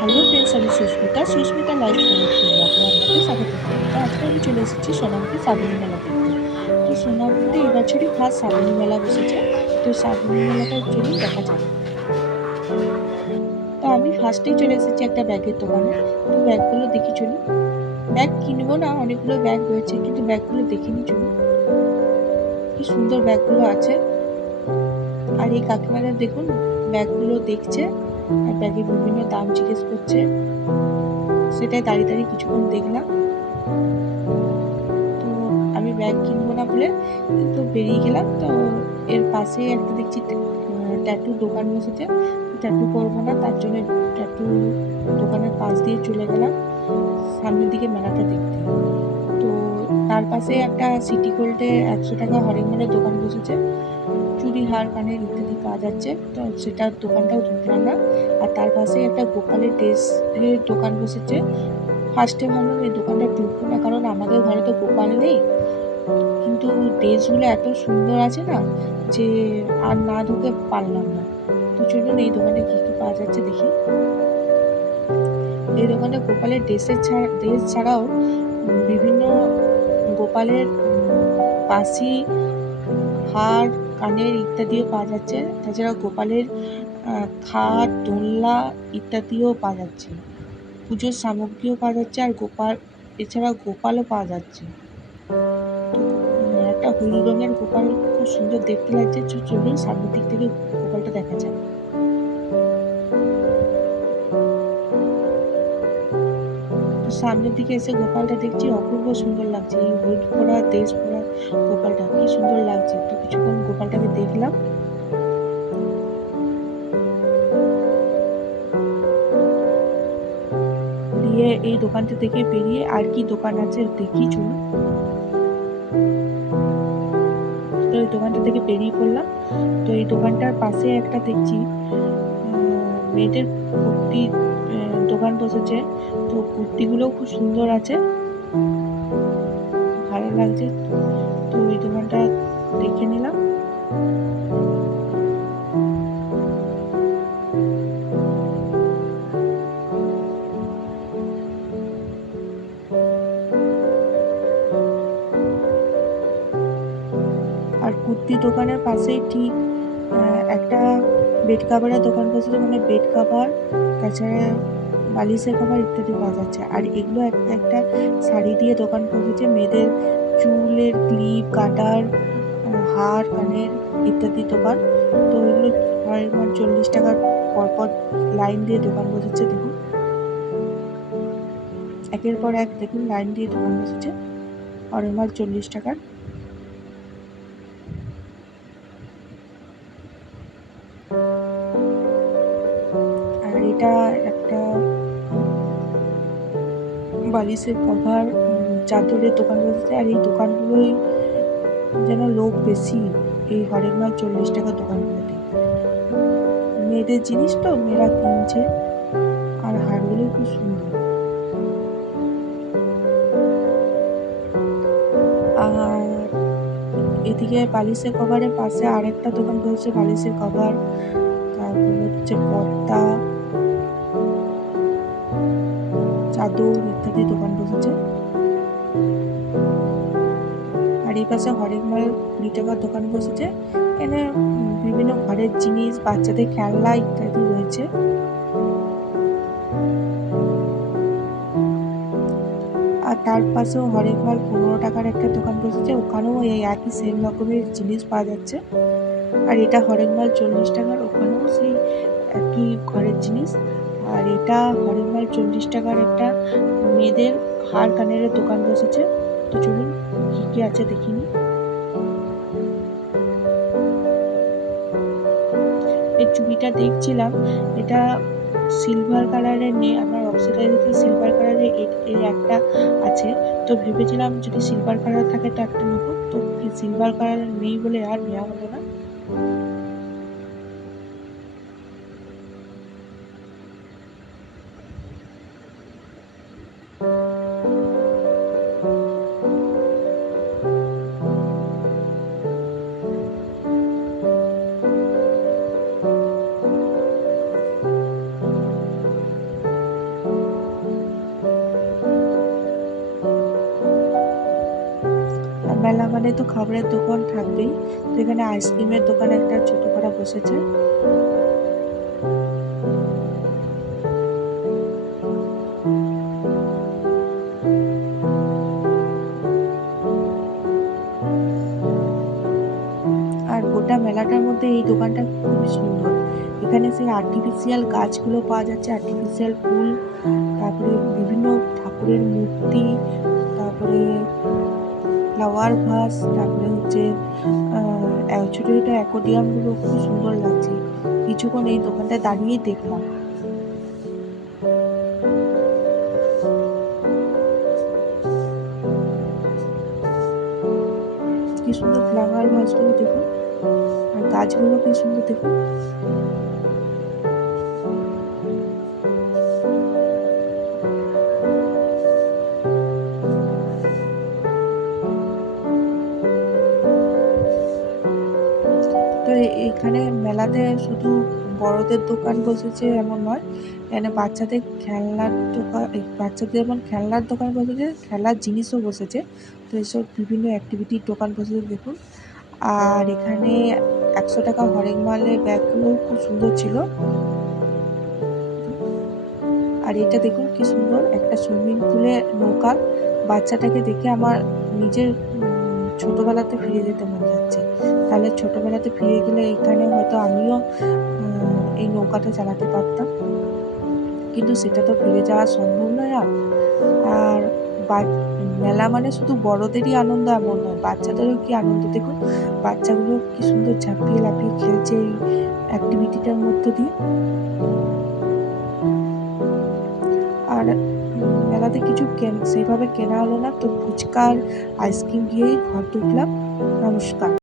Hello friends, আমি Susmita lifestyle ব্লগে আপনাদের স্বাগত জানাই। তো আজকে আমি চলে এসেছি সোনামুখী শ্রাবণী মেলা দেখতে। তো সোনামুখীতে এবছরই ফার্স্ট শ্রাবণী মেলা বসেছে। তো শ্রাবণী মেলাটা চলুন দেখা যাক। তো আমি ফার্স্টেই চলে এসেছি একটা ব্যাগের দোকানে। তো ব্যাগগুলো দেখি চলুন। ব্যাগ কিনবো না, অনেকগুলো ব্যাগ রয়েছে, কিন্তু ব্যাগগুলো দেখে নি চলুন। কি সুন্দর ব্যাগগুলো আছে। আর এই কাকিমারা দেখুন ব্যাগগুলো দেখছে আর ব্যাগের বিভিন্ন দাম জিজ্ঞেস করছে। সেটাই দাঁড়িয়ে দাঁড়িয়ে কিছুক্ষণ দেখলাম। তো আমি ব্যাগ কিনবো না বলে তো বেরিয়ে গেলাম। তো এর পাশে একটা দেখছি ট্যাটুর দোকান বসেছে। ট্যাটু করবো না, তার জন্য ট্যাটু দোকানের পাশ দিয়ে চলে গেলাম সামনের দিকে মেলাটা দেখতে। তো তার পাশে একটা সিটি গোল্ডে 100 টাকা হরেকমালের দোকান বসেছে। চুড়ি, হার, কানের ইত্যাদি পাওয়া যাচ্ছে। তো সেটার দোকানটাও ঢুকলাম না। আর তার পাশে একটা গোপালের ড্রেসের দোকান বসেছে। ফার্স্টে ভাবলাম এই দোকানটা ঢুকবো না, কারণ আমাদের ঘরে তো গোপাল নেই। কিন্তু ড্রেসগুলো এত সুন্দর আছে না, যে আর না ঢুকে পারলাম না। তো চলুন এই দোকানে কি কি পাওয়া যাচ্ছে দেখি। এই দোকানে গোপালের ড্রেস ছাড়াও বিভিন্ন গোপালের বাঁশি, হার, কানের ইত্যাদিও পাওয়া যাচ্ছে। তাছাড়া গোপালের খাট, দোলনা ইত্যাদিও পাওয়া যাচ্ছে। পুজোর সামগ্রীও পাওয়া যাচ্ছে, আর এছাড়া গোপালও পাওয়া যাচ্ছে। একটা হলুদ রঙের গোপাল খুব সুন্দর দেখতে লাগছে। চলুন সামনের দিক থেকে গোপালটা দেখা যাক। তো সামনের দিকে এসে গোপালটা দেখছি, অপূর্ব সুন্দর লাগছে। এই হলুদ পরা, দেশ পরা গোপালটা কি সুন্দর লাগছে। তো কিছুক্ষণ গোপালটাকে দেখলাম। দিয়ে এই দোকানটা থেকে বেরিয়ে আর কি দোকান আছে দেখি চলুন। তো এই দোকানটা থেকে বেরিয়ে পড়লাম। তো এই দোকানটার পাশে একটা দেখছি মেয়েদের কুর্তি দোকান বসেছে। তো কুর্তিগুলোও খুব সুন্দর আছে, ভালো লাগছে। তো ওই দোকানটা দেখে নিলাম। আর কুর্তি দোকানের পাশেই ঠিক একটা বেড কাভারের দোকান বসেছে, মানে বেড কাভার, তাছাড়া বালিশের কাভার ইত্যাদি পাওয়া যাচ্ছে। আর এগুলো একটা একটা শাড়ি দিয়ে দোকান বসেছে, মেয়েদের চুলের ক্লিপ, কাটার, হার, কানের ইত্যাদি দোকান। তো এগুলো হরেকমাল 40 টাকার পরপর লাইন দিয়ে দোকান বসেছে। দেখুন একের পর এক দেখুন লাইন দিয়ে দোকান বসেছে হরেকমাল 40 টাকার। আর এটা একটা বালিশের কভার, চাদরের দোকান বসেছে। আর এই দোকানগুলোই যেন লোক বেশি এই হরেকমাল 40 টাকার দোকানগুলোতে। মেয়েদের জিনিস তো মেয়েরা কিনছে, আর হারগুলো খুব সুন্দর। আর এদিকে বালিশের কভারের পাশে আরেকটা দোকান বসেছে, বালিশের কভার, তারপর হচ্ছে পর্দা, চাদর ইত্যাদি দোকান বসেছে। আর এই পাশে হরেকমাল 20 টাকার দোকান বসেছে। এখানে বিভিন্ন ঘরের জিনিস, বাচ্চাদের খেলনা ইত্যাদি রয়েছে। আর তার পাশেও হরেকমাল 15 টাকার একটা দোকান বসেছে, ওখানেও এই একই সেম রকমের জিনিস পাওয়া যাচ্ছে। আর এটা হরেকমাল 40 টাকার, ওখানেও সেই একই ঘরের জিনিস। আর এটা হরেকমাল 40 টাকার একটা মেয়েদের হার, কানের দোকান বসেছে। তো চলুন কি কি আছে দেখিনি। এই চুড়িটা দেখছিলাম, এটা সিলভার কালারের নেই, আমার অক্সিডাইজে সিলভার কালারের এর একটা আছে। তো ভেবেছিলাম যদি সিলভার কালার থাকে তো একটা নেবো, তো সিলভার কালারের নেই বলে আর নেওয়া হলো না। মেলা মানে তো খাবারের দোকান থাকবেই। তো এখানে আইসক্রিমের দোকান একটা ছোট করা বসেছে। আর গোটা মেলাটার মধ্যে এই দোকানটা খুবই সুন্দর। এখানে সেই আর্টিফিশিয়াল গাছগুলো পাওয়া যাচ্ছে, আর্টিফিশিয়াল ফুল, তারপরে বিভিন্ন ঠাকুরের মূর্তি, তারপরে ফ্লাওয়ার ভাস, তারপরে হচ্ছে ছোট ছোট অ্যাকোরিয়ামগুলো খুব সুন্দর লাগছে। কিছুক্ষণ এই দোকানটায় দাঁড়িয়েই দেখলাম। কি সুন্দর ফ্লাওয়ার ভাসগুলো দেখুন, আর গাছগুলো কি সুন্দর দেখুন। তো এখানে মেলাতে শুধু বড়দের দোকান বসেছে এমন নয়, এখানে বাচ্চাদের খেলনার দোকান, বাচ্চাদের যেমন খেলনার দোকান বসেছে, খেলার জিনিসও বসেছে। তো এসব বিভিন্ন অ্যাক্টিভিটির দোকান বসেছে দেখুন। আর এখানে 100 টাকা হরেক মালের ব্যাগগুলোও খুব সুন্দর ছিল। আর এটা দেখুন কি সুন্দর একটা সুইমিং পুলে নৌকা। বাচ্চাটাকে দেখে আমার নিজের ছোটবেলাতে ফিরে যেতে মন যাচ্ছে। তাহলে ছোটবেলাতে ফিরে গেলে এইখানে হয়তো আমিও এই নৌকাটা চালাতে পারতাম, কিন্তু সেটা তো ফিরে যাওয়া সম্ভব নয় আর। আর মেলা মানে শুধু বড়দেরই আনন্দ এমন নয়, বাচ্চাদেরও কি আনন্দ দেখুন। বাচ্চাগুলো কি সুন্দর ঝাঁপিয়ে লাফিয়ে খেলছে এই অ্যাক্টিভিটিটার মধ্য দিয়ে। আর মেলাতে কিছু সেভাবে কেনা হলো না, তো ফুচকা আর আইসক্রিম দিয়েই ঘর ঢুকলাম। নমস্কার।